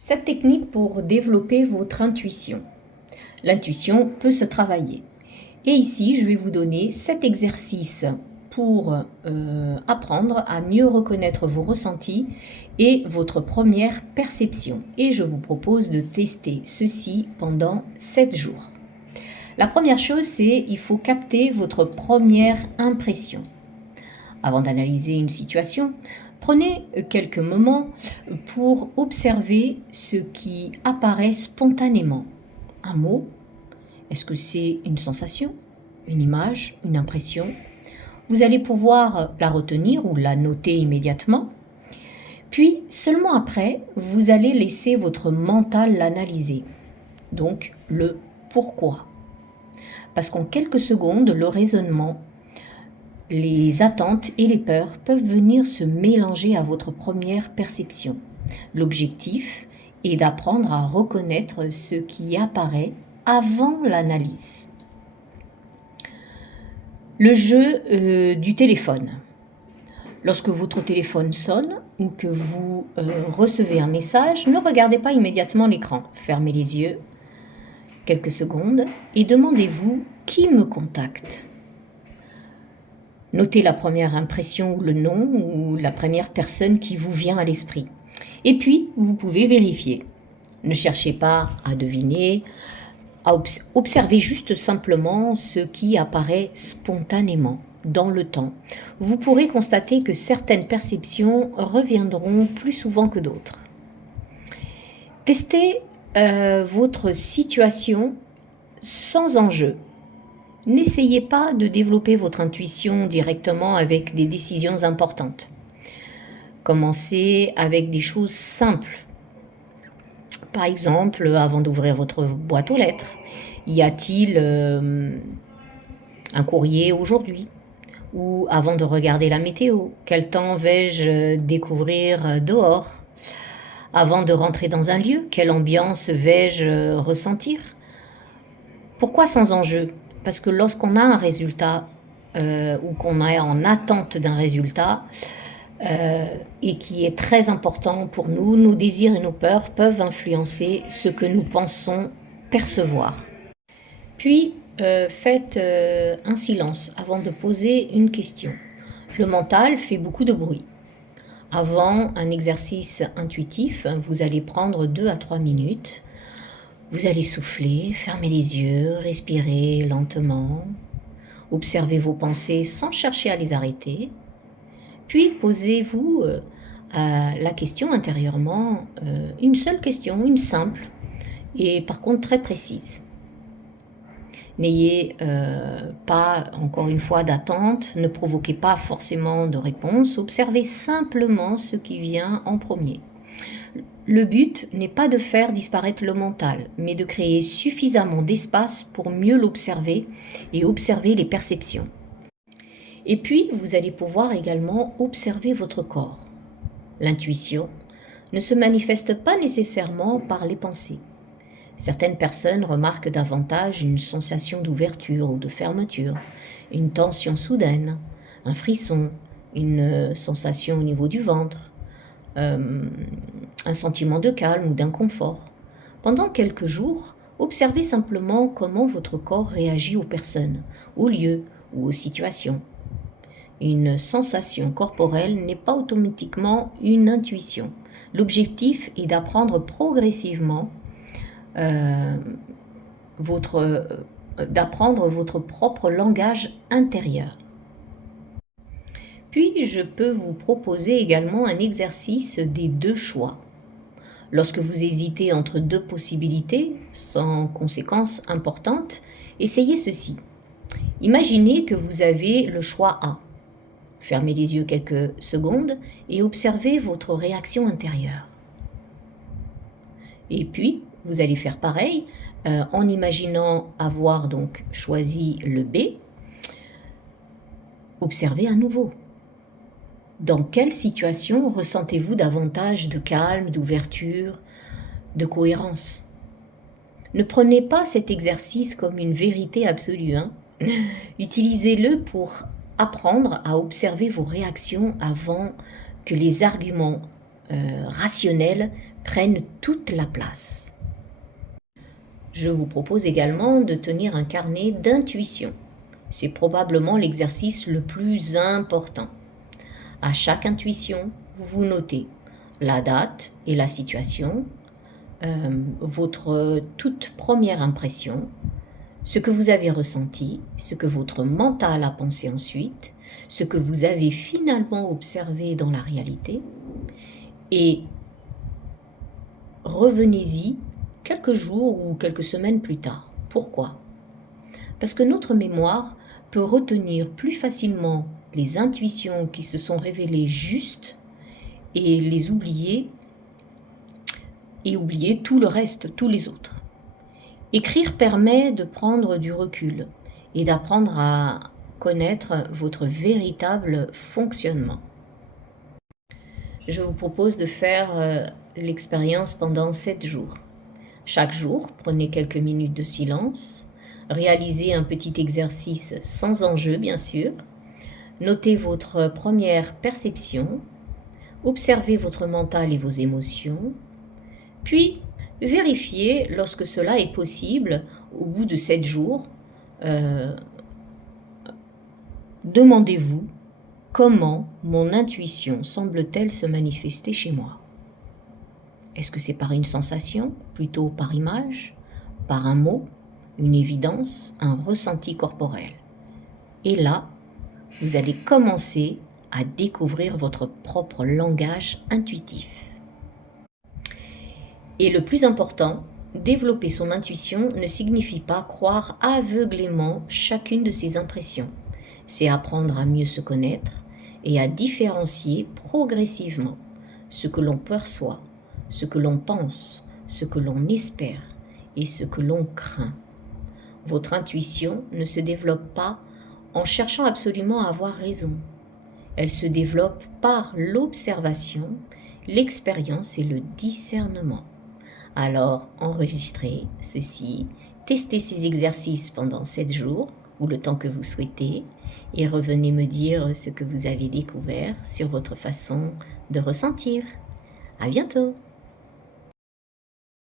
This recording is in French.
Cette technique pour développer votre intuition. L'intuition peut se travailler. Et ici, je vais vous donner 7 exercices pour apprendre à mieux reconnaître vos ressentis et votre première perception. Et je vous propose de tester ceci pendant 7 jours. La première chose, c'est il faut capter votre première impression. Avant d'analyser une situation, prenez quelques moments pour observer ce qui apparaît spontanément. Un mot, est-ce que c'est une sensation, une image, une impression? Vous allez pouvoir la retenir ou la noter immédiatement. Puis, seulement après, vous allez laisser votre mental l'analyser. Donc, le pourquoi. Parce qu'en quelques secondes, le raisonnement, les attentes et les peurs peuvent venir se mélanger à votre première perception. L'objectif est d'apprendre à reconnaître ce qui apparaît avant l'analyse. Le jeu du téléphone. Lorsque votre téléphone sonne ou que vous recevez un message, ne regardez pas immédiatement l'écran. Fermez les yeux quelques secondes et demandez-vous qui me contacte. Notez la première impression ou le nom ou la première personne qui vous vient à l'esprit. Et puis, vous pouvez vérifier. Ne cherchez pas à deviner, observez juste simplement ce qui apparaît spontanément dans le temps. Vous pourrez constater que certaines perceptions reviendront plus souvent que d'autres. Testez votre situation sans enjeu. N'essayez pas de développer votre intuition directement avec des décisions importantes. Commencez avec des choses simples. Par exemple, avant d'ouvrir votre boîte aux lettres, y a-t-il un courrier aujourd'hui? Ou avant de regarder la météo, quel temps vais-je découvrir dehors? Avant de rentrer dans un lieu, quelle ambiance vais-je ressentir? Pourquoi sans enjeu? Parce que lorsqu'on a un résultat ou qu'on est en attente d'un résultat et qui est très important pour nous, nos désirs et nos peurs peuvent influencer ce que nous pensons percevoir. Puis, faites un silence avant de poser une question. Le mental fait beaucoup de bruit. Avant un exercice intuitif, vous allez prendre 2 à 3 minutes. Vous allez souffler, fermer les yeux, respirer lentement, observez vos pensées sans chercher à les arrêter, puis posez-vous la question intérieurement, une seule question, une simple, et par contre très précise. N'ayez pas, encore une fois, d'attente, ne provoquez pas forcément de réponse, observez simplement ce qui vient en premier. Le but n'est pas de faire disparaître le mental, mais de créer suffisamment d'espace pour mieux l'observer et observer les perceptions. Et puis, vous allez pouvoir également observer votre corps. L'intuition ne se manifeste pas nécessairement par les pensées. Certaines personnes remarquent davantage une sensation d'ouverture ou de fermeture, une tension soudaine, un frisson, une sensation au niveau du ventre, un sentiment de calme ou d'inconfort. Pendant quelques jours, observez simplement comment votre corps réagit aux personnes, aux lieux ou aux situations. Une sensation corporelle n'est pas automatiquement une intuition. L'objectif est d'apprendre progressivement d'apprendre votre propre langage intérieur. Puis, je peux vous proposer également un exercice des 2 choix. Lorsque vous hésitez entre 2 possibilités, sans conséquences importantes, essayez ceci. Imaginez que vous avez le choix A. Fermez les yeux quelques secondes et observez votre réaction intérieure. Et puis, vous allez faire pareil en imaginant avoir donc choisi le B. Observez à nouveau. Dans quelle situation ressentez-vous davantage de calme, d'ouverture, de cohérence? Ne prenez pas cet exercice comme une vérité absolue. Utilisez-le pour apprendre à observer vos réactions avant que les arguments rationnels prennent toute la place. Je vous propose également de tenir un carnet d'intuition. C'est probablement l'exercice le plus important. À chaque intuition, vous notez la date et la situation, votre toute première impression, ce que vous avez ressenti, ce que votre mental a pensé ensuite, ce que vous avez finalement observé dans la réalité, et revenez-y quelques jours ou quelques semaines plus tard. Pourquoi? Parce que notre mémoire peut retenir plus facilement les intuitions qui se sont révélées justes et les oublier et oublier tout le reste, tous les autres. Écrire permet de prendre du recul et d'apprendre à connaître votre véritable fonctionnement. Je vous propose de faire l'expérience pendant 7 jours. Chaque jour, prenez quelques minutes de silence, réalisez un petit exercice sans enjeu bien sûr, notez votre première perception, observez votre mental et vos émotions, puis vérifiez lorsque cela est possible au bout de 7 jours. Demandez-vous comment mon intuition semble-t-elle se manifester chez moi? Est-ce que c'est par une sensation, plutôt par image, par un mot, une évidence, un ressenti corporel? Et là, vous allez commencer à découvrir votre propre langage intuitif. Et le plus important, développer son intuition ne signifie pas croire aveuglément chacune de ses impressions. C'est apprendre à mieux se connaître et à différencier progressivement ce que l'on perçoit, ce que l'on pense, ce que l'on espère et ce que l'on craint. Votre intuition ne se développe pas en cherchant absolument à avoir raison. Elle se développe par l'observation, l'expérience et le discernement. Alors, enregistrez ceci, testez ces exercices pendant 7 jours ou le temps que vous souhaitez et revenez me dire ce que vous avez découvert sur votre façon de ressentir. À bientôt!